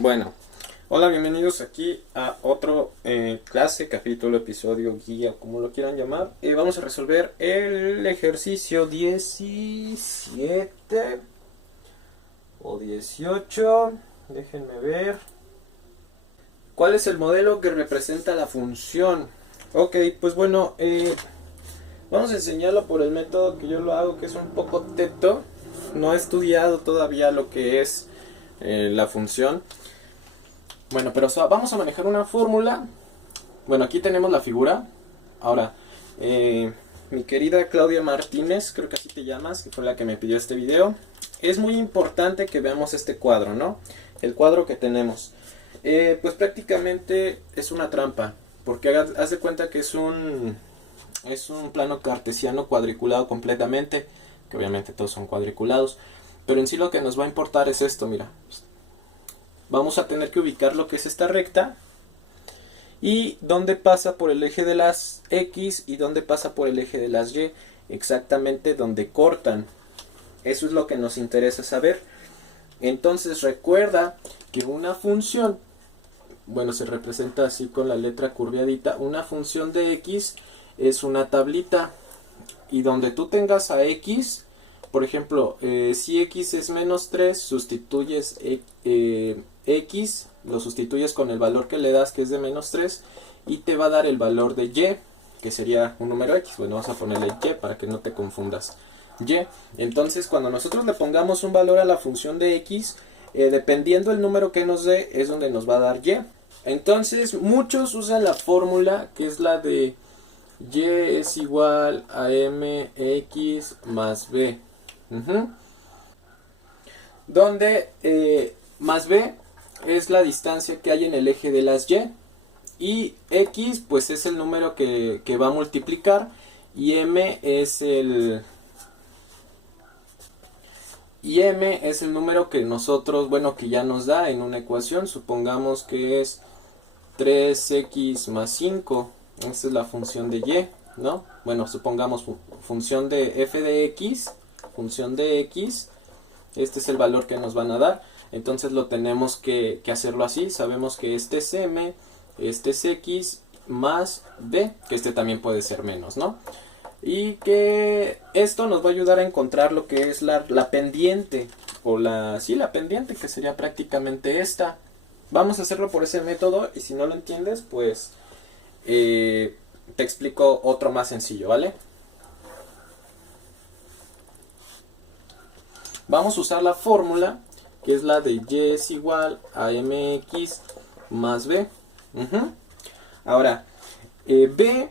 Bueno, hola, bienvenidos aquí a otro clase, capítulo, episodio, guía, como lo quieran llamar. Vamos a resolver el ejercicio 17 o 18. Déjenme ver. ¿Cuál es el modelo que representa la función? Ok, pues bueno, vamos a enseñarlo por el método que yo lo hago, que es un poco teto. No he estudiado todavía lo que es la función. Bueno, pero vamos a manejar una fórmula. Bueno, aquí tenemos la figura. Ahora, mi querida Claudia Martínez, creo que así te llamas, que fue la que me pidió este video. Es muy importante que veamos este cuadro, ¿no? El cuadro que tenemos. Pues prácticamente es una trampa, porque haz de cuenta que es un plano cartesiano cuadriculado completamente, que obviamente todos son cuadriculados. Pero en sí lo que nos va a importar es esto, mira. Vamos a tener que ubicar lo que es esta recta y dónde pasa por el eje de las X y dónde pasa por el eje de las Y, exactamente donde cortan. Eso es lo que nos interesa saber. Entonces recuerda que una función, bueno, se representa así con la letra curviadita. Una función de X es una tablita, y donde tú tengas a X, por ejemplo, si X es menos 3, sustituyes X, lo sustituyes con el valor que le das, que es de menos 3, y te va a dar el valor de Y, que sería un número X. Bueno, vamos a ponerle Y para que no te confundas. Y. Entonces, cuando nosotros le pongamos un valor a la función de X, dependiendo el número que nos dé, es donde nos va a dar Y. Entonces, muchos usan la fórmula, que es la de Y es igual a mx más b. Donde más b es la distancia que hay en el eje de las y x pues es el número que va a multiplicar, y m es el número que nosotros, bueno, que ya nos da en una ecuación. Supongamos que es 3x más 5. Esta es la función de y, ¿no? Bueno, supongamos función de f de x, función de x. Este es el valor que nos van a dar. Entonces lo tenemos que hacerlo así. Sabemos que este es m, este es x más b, que este también puede ser menos, ¿no? Y que esto nos va a ayudar a encontrar lo que es la pendiente, o la pendiente, que sería prácticamente esta. Vamos a hacerlo por ese método, y si no lo entiendes, pues te explico otro más sencillo, ¿vale? Vamos a usar la fórmula, que es la de y es igual a mx más b. Ahora, b,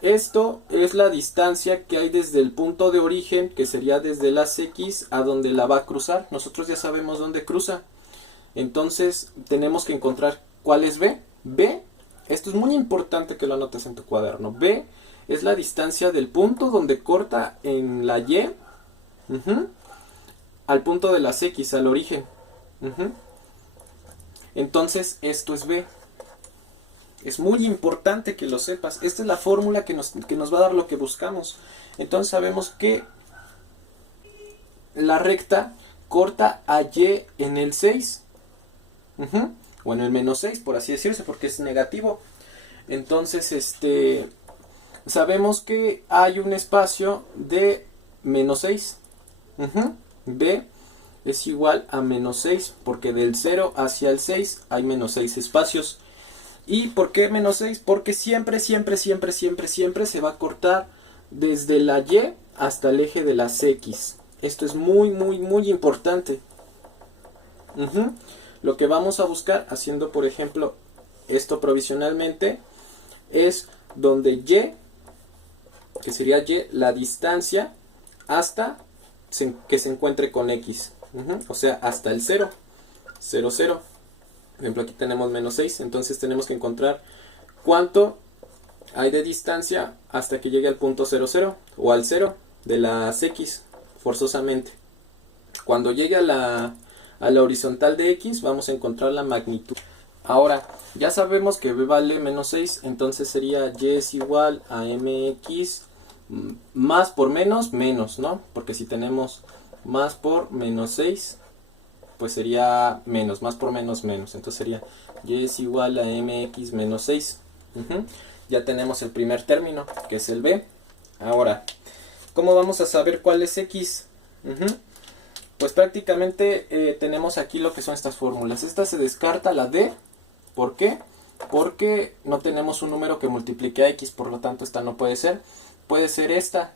esto es la distancia que hay desde el punto de origen, que sería desde las x a donde la va a cruzar. Nosotros ya sabemos dónde cruza. Entonces tenemos que encontrar cuál es b. B, esto es muy importante que lo anotes en tu cuaderno. B es la distancia del punto donde corta en la y al punto de las x, al origen. Entonces esto es b. Es muy importante que lo sepas. Esta es la fórmula que nos va a dar lo que buscamos. Entonces sabemos que la recta corta a y en el 6. O en el menos 6, por así decirse, porque es negativo. Entonces, sabemos que hay un espacio de menos 6. B es igual a menos 6, porque del 0 hacia el 6 hay menos 6 espacios. ¿Y por qué menos 6? Porque siempre se va a cortar desde la y hasta el eje de las x. Esto es muy importante. Lo que vamos a buscar, haciendo por ejemplo esto provisionalmente, es donde y, que sería y, la distancia hasta que se encuentre con x. O sea, hasta el 0. 0, 0. Por ejemplo, aquí tenemos menos 6. Entonces tenemos que encontrar cuánto hay de distancia hasta que llegue al punto 0, 0. O al 0 de las x, forzosamente. Cuando llegue a la horizontal de x, vamos a encontrar la magnitud. Ahora, ya sabemos que b vale menos 6, entonces sería y es igual a mx más por menos, menos, ¿no? Porque si tenemos más por menos 6, pues sería menos, más por menos, menos. Entonces sería y es igual a mx menos 6. Ya tenemos el primer término, que es el b. Ahora, ¿cómo vamos a saber cuál es x? Pues prácticamente tenemos aquí lo que son estas fórmulas. Esta se descarta, la d. ¿Por qué? Porque no tenemos un número que multiplique a x, por lo tanto esta no puede ser. Puede ser esta,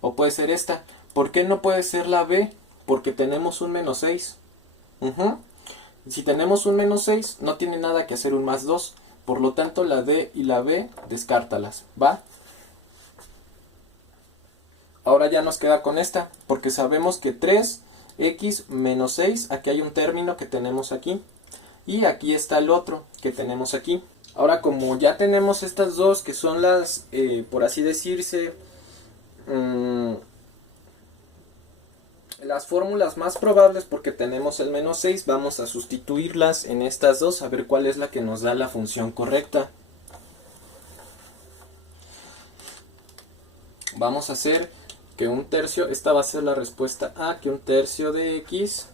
o puede ser esta. ¿Por qué no puede ser la b? Porque tenemos un menos 6. Si tenemos un menos 6, no tiene nada que hacer un más 2. Por lo tanto, la d y la b, descártalas, ¿va? Ahora ya nos queda con esta, porque sabemos que 3x menos 6, aquí hay un término que tenemos aquí. Y aquí está el otro que tenemos aquí. Ahora, como ya tenemos estas dos, que son las, por así decirse, las fórmulas más probables, porque tenemos el menos 6, vamos a sustituirlas en estas dos, a ver cuál es la que nos da la función correcta. Vamos a hacer que un tercio, esta va a ser la respuesta A, que un tercio de x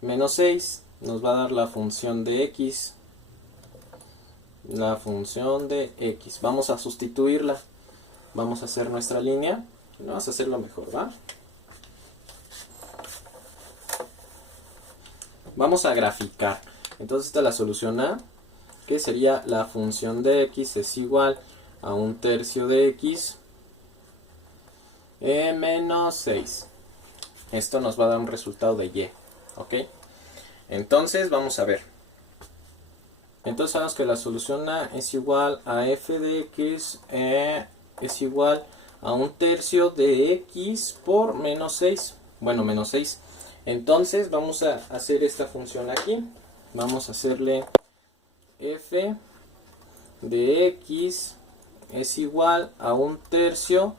menos 6 nos va a dar la función de x. La función de x. Vamos a sustituirla. Vamos a hacer nuestra línea. Vamos a hacerlo mejor, ¿va? Vamos a graficar. Entonces esta es la solución A, que sería la función de x es igual a un tercio de x menos 6. Esto nos va a dar un resultado de y. ¿Ok? Entonces vamos a ver. Entonces sabemos que la solución A es igual a f de x es igual a un tercio de x por menos 6. Bueno, menos 6. Entonces vamos a hacer esta función aquí. Vamos a hacerle f de x es igual a un tercio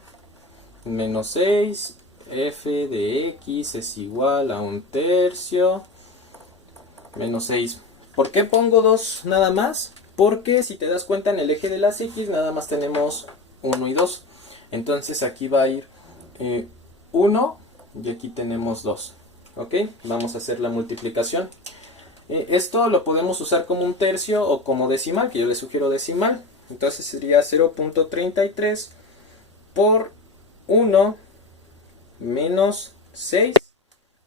menos 6. F de x es igual a un tercio menos 6. ¿Por qué pongo 2 nada más? Porque si te das cuenta, en el eje de las x nada más tenemos 1 y 2. Entonces aquí va a ir 1 y aquí tenemos 2. ¿Ok? Vamos a hacer la multiplicación. Esto lo podemos usar como un tercio o como decimal, que yo le sugiero decimal. Entonces sería 0.33 por 1 menos 6.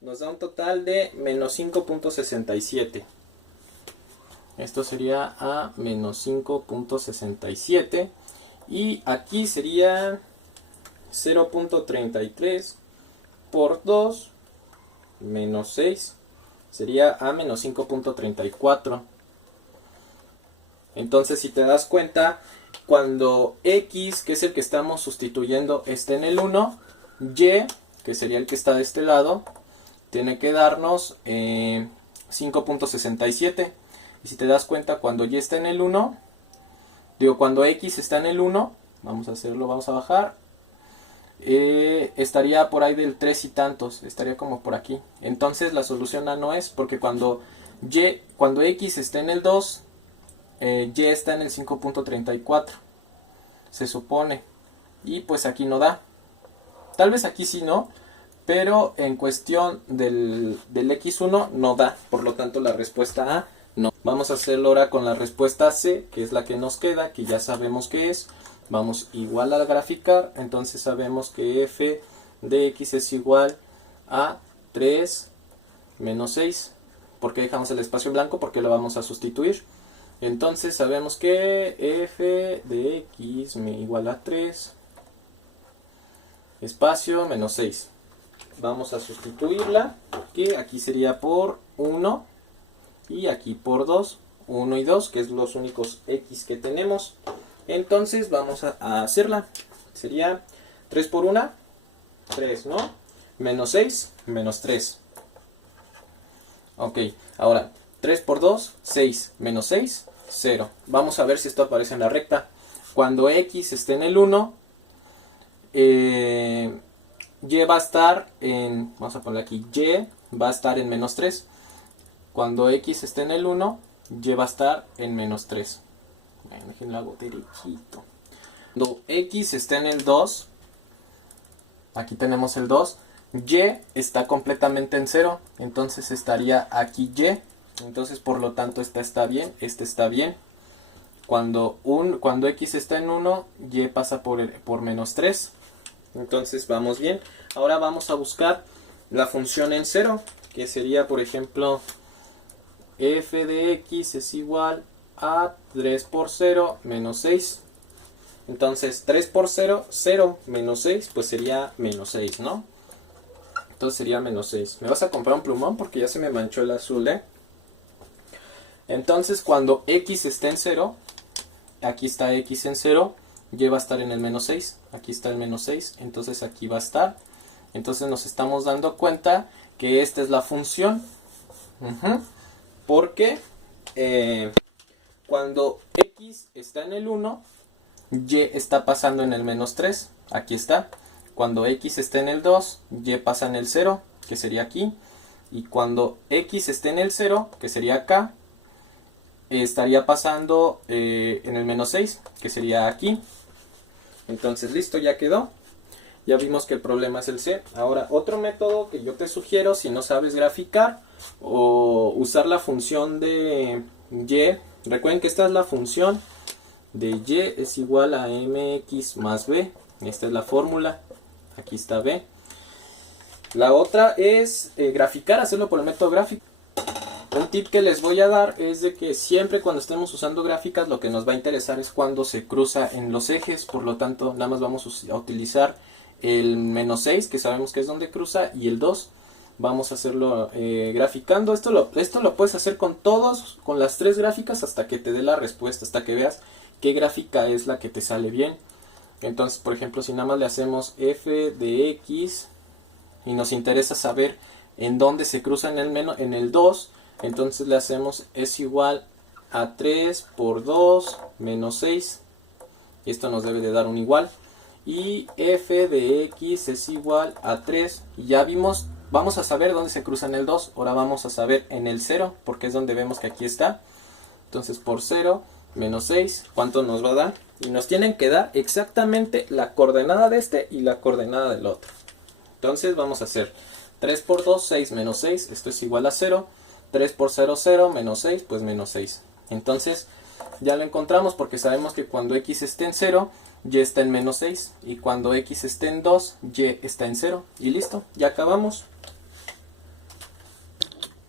Nos da un total de menos 5.67. Esto sería a menos 5.67. Y aquí sería 0.33 por 2 menos 6. Sería a menos 5.34. Entonces, si te das cuenta, cuando x, que es el que estamos sustituyendo, esté en el 1, y, que sería el que está de este lado, tiene que darnos 5.67. Y si te das cuenta, cuando y está en el 1, cuando x está en el 1, vamos a hacerlo, vamos a bajar, estaría por ahí del 3 y tantos, estaría como por aquí. Entonces la solución A no es, porque cuando x está en el 2, y está en el 5.34, se supone, y pues aquí no da. Tal vez aquí sí no, pero en cuestión del x1 no da, por lo tanto la respuesta A no. Vamos a hacerlo ahora con la respuesta C, que es la que nos queda, que ya sabemos que es. Vamos igual a graficar, entonces sabemos que f de x es igual a 3 menos 6. ¿Por qué dejamos el espacio blanco? Porque lo vamos a sustituir. Entonces sabemos que f de x me igual a 3 espacio menos 6. Vamos a sustituirla, que aquí sería por 1 y aquí por 2, 1 y 2, que es los únicos x que tenemos. Entonces vamos a hacerla. Sería 3 por 1, 3, ¿no? Menos 6, menos 3. Ok, ahora 3 por 2, 6, menos 6, 0. Vamos a ver si esto aparece en la recta. Cuando x esté en el 1, y va a estar en, vamos a poner aquí, y va a estar en menos 3. Cuando x esté en el 1, y va a estar en menos 3. Bueno, déjenlo hago derechito. Cuando x está en el 2, aquí tenemos el 2, y está completamente en 0, entonces estaría aquí y, entonces por lo tanto esta está bien, este está bien. Cuando x está en 1, y pasa por menos 3, entonces vamos bien. Ahora vamos a buscar la función en 0, que sería por ejemplo f de x es igual a 3 por 0 menos 6. Entonces 3 por 0, 0 menos 6, pues sería menos 6, ¿no? Entonces sería menos 6. ¿Me vas a comprar un plumón? Porque ya se me manchó el azul, ¿eh? Entonces cuando x está en 0, aquí está x en 0, y va a estar en el menos 6. Aquí está el menos 6, entonces aquí va a estar. Entonces nos estamos dando cuenta que esta es la función. Porque cuando x está en el 1, y está pasando en el menos 3. Aquí está. Cuando x está en el 2, y pasa en el 0, que sería aquí. Y cuando x esté en el 0, que sería acá, estaría pasando en el menos 6, que sería aquí. Entonces listo, ya quedó. Ya vimos que el problema es el C. Ahora, otro método que yo te sugiero, si no sabes graficar o usar la función de y. Recuerden que esta es la función de y es igual a mx más b. Esta es la fórmula. Aquí está b. La otra es graficar, hacerlo por el método gráfico. Un tip que les voy a dar es de que siempre cuando estemos usando gráficas lo que nos va a interesar es cuando se cruza en los ejes. Por lo tanto, nada más vamos a utilizar el menos 6, que sabemos que es donde cruza, y el 2. Vamos a hacerlo graficando. Esto lo puedes hacer con todos, con las 3 gráficas hasta que te dé la respuesta, hasta que veas qué gráfica es la que te sale bien. Entonces, por ejemplo, si nada más le hacemos f de x y nos interesa saber en dónde se cruza en el 2, entonces le hacemos es igual a 3 por 2 menos 6. Y esto nos debe de dar un igual. Y f de x es igual a 3. Y ya vimos, vamos a saber dónde se cruza en el 2. Ahora vamos a saber en el 0, porque es donde vemos que aquí está. Entonces por 0 menos 6, ¿cuánto nos va a dar? Y nos tienen que dar exactamente la coordenada de este y la coordenada del otro. Entonces vamos a hacer 3 por 2, 6 menos 6. Esto es igual a 0. 3 por 0, 0 menos 6, pues menos 6. Entonces ya lo encontramos porque sabemos que cuando x esté en 0, y está en menos 6. Y cuando x esté en 2, y está en 0. Y listo, ya acabamos.